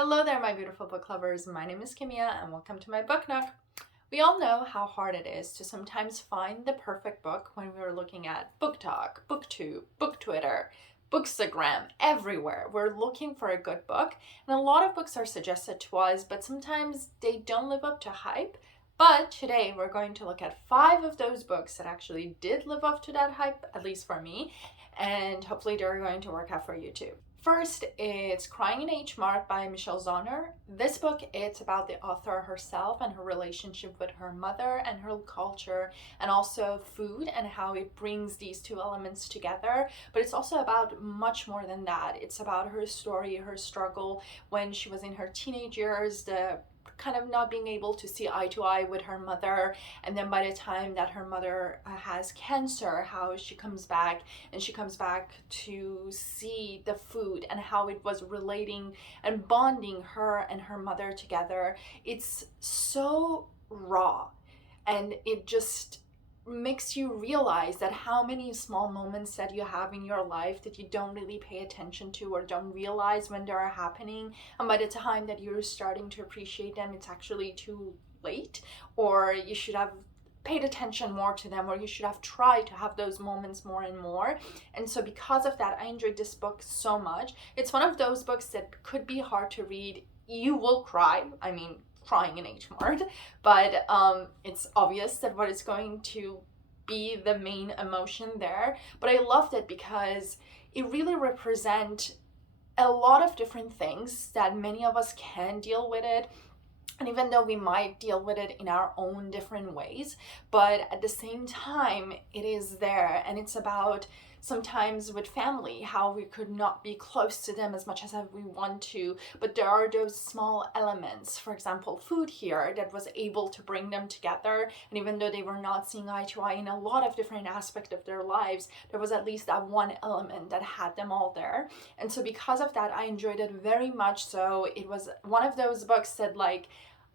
Hello there, my beautiful book lovers. My name is Kimia, and welcome to my book nook. We all know how hard it is to sometimes find the perfect book when we're looking at BookTok, BookTube, BookTwitter, Bookstagram, everywhere. We're looking for a good book, and a lot of books are suggested to us, but sometimes they don't live up to hype. But today we're going to look at 5 of those books that actually did live up to that hype, at least for me, and hopefully they're going to work out for you too. First, it's Crying in H Mart by Michelle Zauner. This book, it's about the author herself and her relationship with her mother and her culture, and also food and how it brings these two elements together. But it's also about much more than that. It's about her story, her struggle when she was in her teenage years, the kind of not being able to see eye to eye with her mother, and then by the time that her mother has cancer, how she comes back to see the food and how it was relating and bonding her and her mother together. It's so raw, and it just makes you realize that how many small moments that you have in your life that you don't really pay attention to or don't realize when they are happening, and by the time that you're starting to appreciate them, it's actually too late, or you should have paid attention more to them, or you should have tried to have those moments more and more. And so because of that, I enjoyed this book so much. It's one of those books that could be hard to read. You will cry. I mean, Crying in H Mart, but it's obvious that what is going to be the main emotion there. But I loved it because it really represents a lot of different things that many of us can deal with it. And even though we might deal with it in our own different ways, but at the same time, it is there. And it's about sometimes with family, how we could not be close to them as much as we want to, but there are those small elements, for example, food here, that was able to bring them together. And even though they were not seeing eye to eye in a lot of different aspects of their lives, there was at least that one element that had them all there. And so because of that, I enjoyed it very much. So it was one of those books that, like,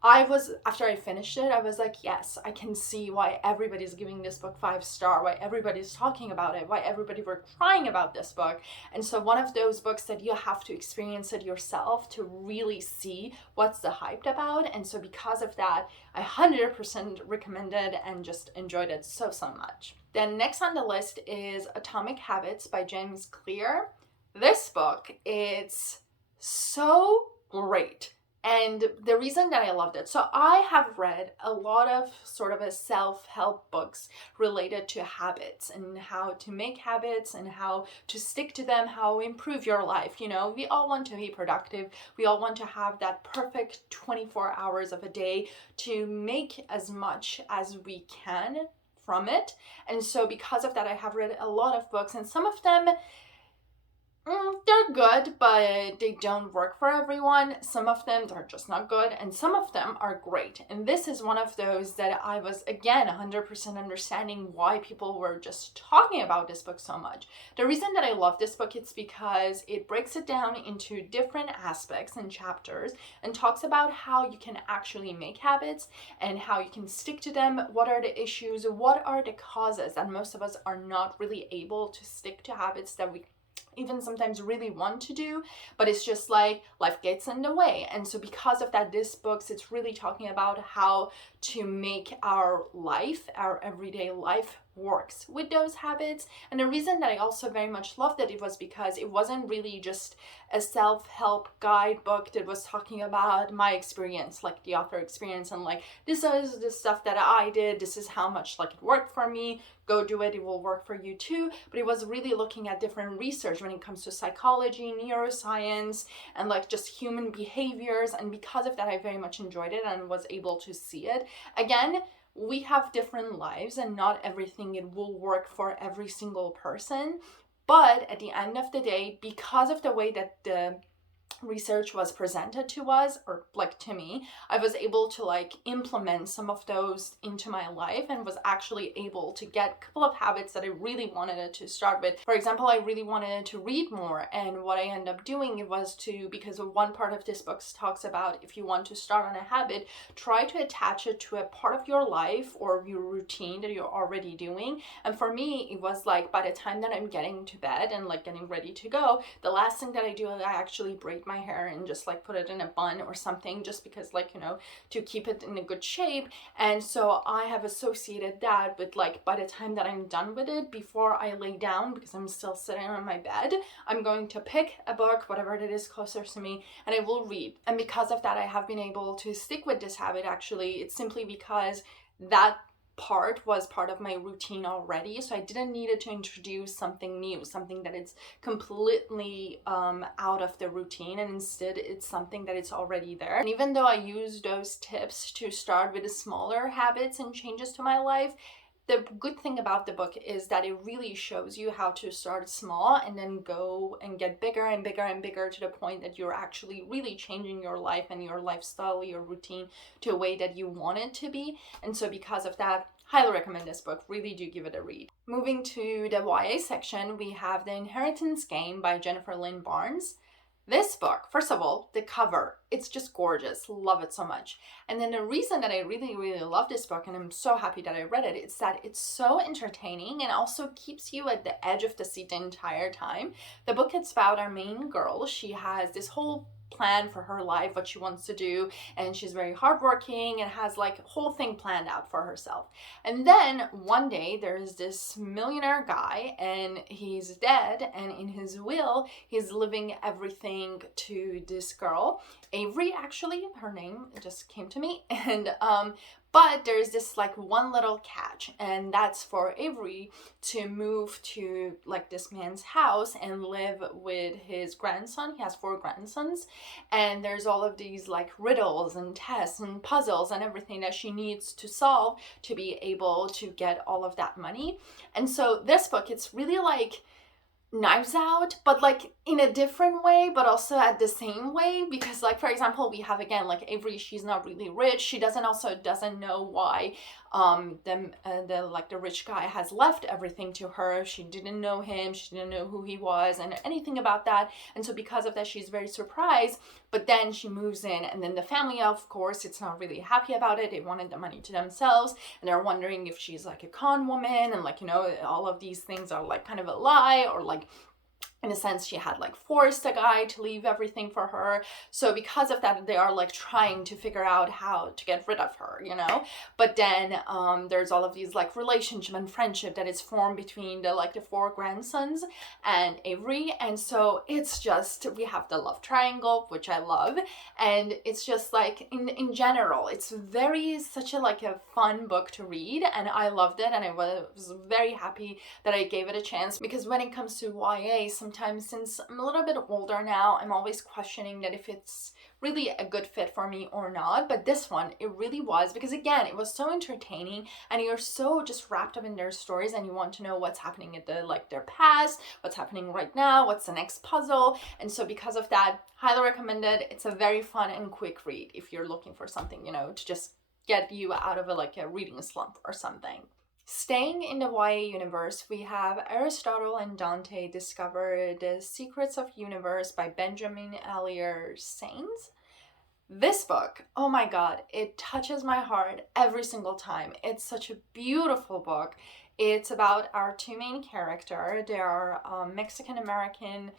after I finished it, I was like, yes, I can see why everybody's giving this book 5-star, why everybody's talking about it, why everybody were crying about this book. And so one of those books that you have to experience it yourself to really see what's the hype about. And so because of that, I 100% recommend it and just enjoyed it so much. Then next on the list is Atomic Habits by James Clear. This book, it's so great. And the reason that I loved it, so I have read a lot of sort of a self-help books related to habits and how to make habits and how to stick to them, how to improve your life. You know, we all want to be productive. We all want to have that perfect 24 hours of a day to make as much as we can from it. And so because of that, I have read a lot of books, and some of them, they're good, but they don't work for everyone. Some of them, they're just not good, and some of them are great. And this is one of those that I was, again, 100% understanding why people were just talking about this book so much. The reason that I love this book, it's because it breaks it down into different aspects and chapters and talks about how you can actually make habits and how you can stick to them. What are the issues? What are the causes that most of us are not really able to stick to habits that we even sometimes really want to do, but it's just like life gets in the way. And so because of that, this book, it's really talking about how to make our life, our everyday life, works with those habits. And the reason that I also very much loved it was because it wasn't really just a self-help guidebook that was talking about my experience, like the author experience, and like, this is the stuff that I did, this is how much like it worked for me, go do it, it will work for you too. But it was really looking at different research when it comes to psychology, neuroscience, and like just human behaviors. And because of that, I very much enjoyed it and was able to see it. Again, we have different lives, and not everything it will work for every single person. But at the end of the day, because of the way that the research was presented to us, or like to me, I was able to like implement some of those into my life and was actually able to get a couple of habits that I really wanted it to start with. For example, I really wanted to read more, and what I ended up doing it was to, because of one part of this book talks about if you want to start on a habit, try to attach it to a part of your life or your routine that you're already doing. And for me, it was like by the time that I'm getting to bed and like getting ready to go, the last thing that I do is I actually braid my hair and just like put it in a bun or something, just because like, you know, to keep it in a good shape. And so I have associated that with like, by the time that I'm done with it, before I lay down, because I'm still sitting on my bed, I'm going to pick a book, whatever it is closer to me, and I will read. And because of that, I have been able to stick with this habit. Actually, it's simply because that part was part of my routine already, so I didn't need it to introduce something new, something that it's completely out of the routine, and instead it's something that it's already there. And even though I use those tips to start with the smaller habits and changes to my life, the good thing about the book is that it really shows you how to start small and then go and get bigger and bigger and bigger, to the point that you're actually really changing your life and your lifestyle, your routine, to a way that you want it to be. And so because of that, highly recommend this book. Really do give it a read. Moving to the YA section, we have The Inheritance Game by Jennifer Lynn Barnes. This book, first of all, the cover, it's just gorgeous. Love it so much. And then the reason that I really, really love this book, and I'm so happy that I read it, is that it's so entertaining and also keeps you at the edge of the seat the entire time. The book is about our main girl. She has this whole plan for her life, what she wants to do, and she's very hardworking and has like a whole thing planned out for herself. And then one day there's this millionaire guy, and he's dead, and in his will he's leaving everything to this girl, Avery, actually her name just came to me. And but there's this like one little catch, and that's for Avery to move to like this man's house and live with his grandson. He has 4 grandsons, and there's all of these like riddles and tests and puzzles and everything that she needs to solve to be able to get all of that money. And so this book, it's really like Knives Out, but like in a different way, but also at the same way, because like, for example, we have again like Avery, she's not really rich. She doesn't know why the rich guy has left everything to her. She didn't know him, she didn't know who he was and anything about that. And so because of that, she's very surprised. But then she moves in, and then the family, of course, it's not really happy about it. They wanted the money to themselves, and they're wondering if she's like a con woman, and like, you know, all of these things are like kind of a lie, or like in a sense she had like forced a guy to leave everything for her. So because of that, they are like trying to figure out how to get rid of her, you know. But then there's all of these like relationship and friendship that is formed between the 4 grandsons and Avery. And so it's just, we have the love triangle, which I love, and it's just like in general, it's such a fun book to read, and I loved it, and I was very happy that I gave it a chance. Because when it comes to YA, sometimes, since I'm a little bit older now, I'm always questioning that if it's really a good fit for me or not. But this one, it really was, because again, it was so entertaining, and you're so just wrapped up in their stories, and you want to know what's happening at their past, what's happening right now, what's the next puzzle. And so because of that, highly recommended. It's a very fun and quick read if you're looking for something, you know, to just get you out of a reading slump or something. Staying in the YA universe, we have Aristotle and Dante Discover the Secrets of Universe by Benjamin Allier Sainz. This book, oh my god, it touches my heart every single time. It's such a beautiful book. It's about our 2 main characters. They are Mexican-American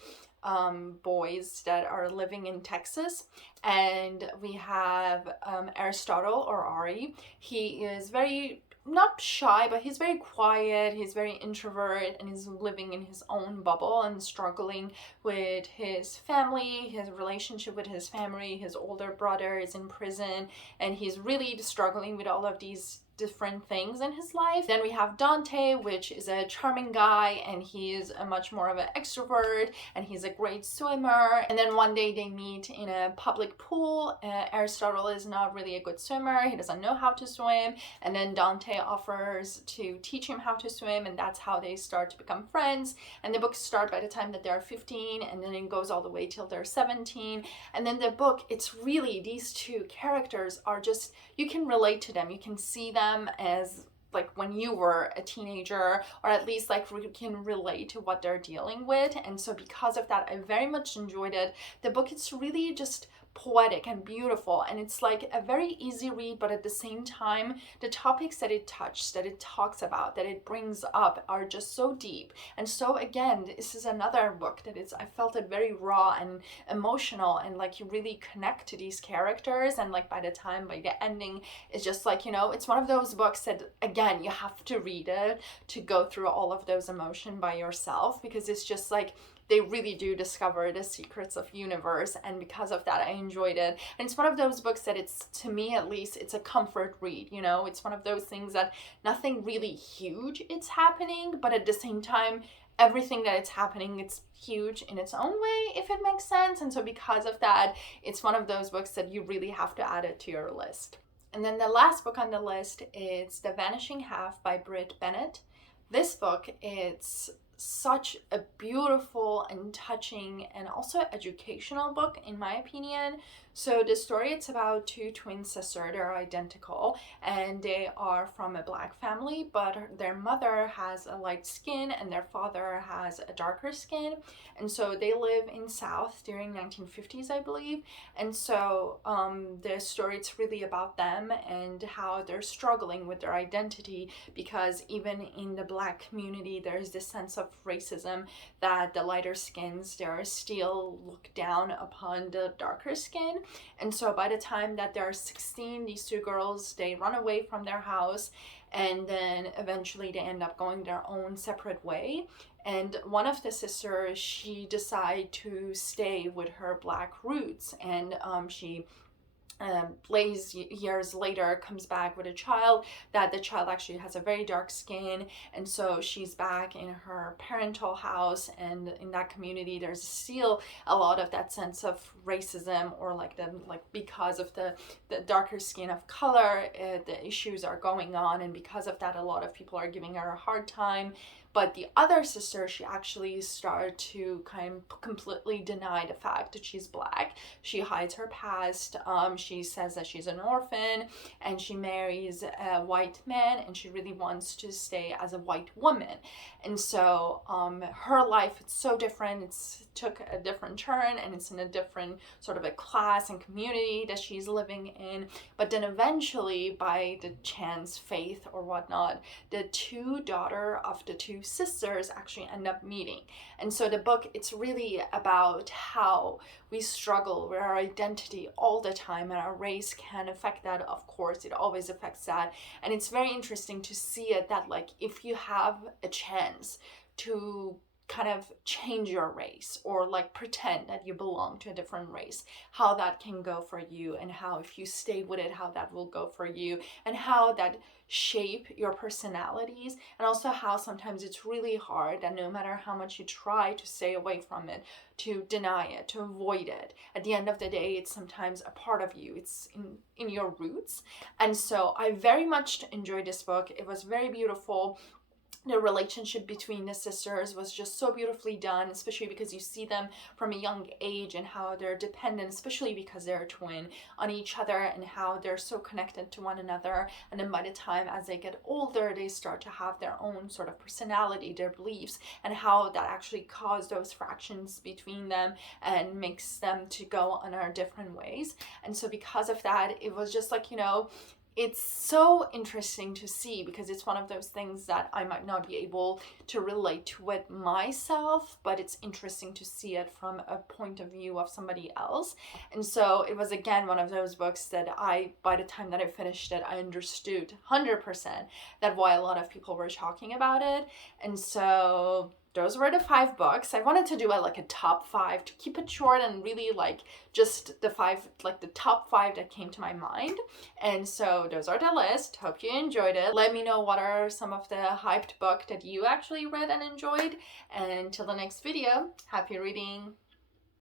boys that are living in Texas, and we have Aristotle, or Ari. He is very not shy, but he's very quiet, he's very introvert, and he's living in his own bubble and struggling with his family, his relationship with his family. His older brother is in prison, and he's really struggling with all of these different things in his life. Then we have Dante, which is a charming guy, and he is a much more of an extrovert, and he's a great swimmer. And then one day they meet in a public pool. Aristotle is not really a good swimmer, he doesn't know how to swim, and then Dante offers to teach him how to swim, and that's how they start to become friends. And the books start by the time that they're 15, and then it goes all the way till they're 17. And then the book, it's really, these 2 characters are just, you can relate to them, you can see them as like when you were a teenager, or at least like you can relate to what they're dealing with. And so because of that, I very much enjoyed it. The book, it's really just poetic and beautiful, and it's like a very easy read, but at the same time the topics that it touches, that it talks about, that it brings up are just so deep. And so again, this is another book that I felt it very raw and emotional, and like you really connect to these characters, and like by the ending, it's just like, you know, it's one of those books that again you have to read it to go through all of those emotions by yourself, because it's just like they really do discover the secrets of universe, and because of that I enjoyed it. And it's one of those books that it's, to me at least, it's a comfort read, you know. It's one of those things that nothing really huge it's happening, but at the same time everything that it's happening, it's huge in its own way, if it makes sense. And so because of that, it's one of those books that you really have to add it to your list. And then the last book on the list is The Vanishing Half by Britt Bennett. This book, it's such a beautiful and touching and also educational book, in my opinion. So the story, it's about two twin sisters. They're identical and they are from a Black family, but their mother has a light skin and their father has a darker skin. And so they live in South during 1950s, I believe. And so the story, it's really about them and how they're struggling with their identity, because even in the Black community there's this sense of racism that the lighter skins, they're still looked down upon the darker skin. And so by the time that they're 16, these two girls, they run away from their house, and then eventually they end up going their own separate way. And one of the sisters, she decided to stay with her Black roots, and she years later comes back with a child, that the child actually has a very dark skin. And so she's back in her parental house, and in that community there's still a lot of that sense of racism, or like because of the darker skin of color, the issues are going on, and because of that a lot of people are giving her a hard time. But the other sister, she actually started to kind of completely deny the fact that she's Black. She hides her past. She says that she's an orphan, and she marries a white man, and she really wants to stay as a white woman. And so her life, it's so different. It's took a different turn, and it's in a different sort of a class and community that she's living in. But then eventually, by the chance, faith or whatnot, the two daughter of the two sisters actually end up meeting. And so the book, it's really about how we struggle with our identity all the time, and our race can affect that. Of course, it always affects that. And it's very interesting to see it, that like if you have a chance to kind of change your race, or like pretend that you belong to a different race, how that can go for you, and how if you stay with it, how that will go for you, and how that shape your personalities. And also how sometimes it's really hard, and no matter how much you try to stay away from it, to deny it, to avoid it, at the end of the day it's sometimes a part of you. It's in your roots. And so I very much enjoyed this book. It was very beautiful. The relationship between the sisters was just so beautifully done, especially because you see them from a young age and how they're dependent, especially because they're twin, on each other, and how they're so connected to one another. And then by the time as they get older, they start to have their own sort of personality, their beliefs, and how that actually caused those fractions between them and makes them to go on our different ways. And so because of that, it was just like, you know, it's so interesting to see, because it's one of those things that I might not be able to relate to it myself, but it's interesting to see it from a point of view of somebody else. And so it was again one of those books that by the time that I finished it, I understood 100% that why a lot of people were talking about it. And so those were the 5 books. I wanted to do a top 5 to keep it short, and really like just the 5, like the top 5 that came to my mind. And so those are the list. Hope you enjoyed it. Let me know what are some of the hyped book that you actually read and enjoyed. And until the next video, happy reading.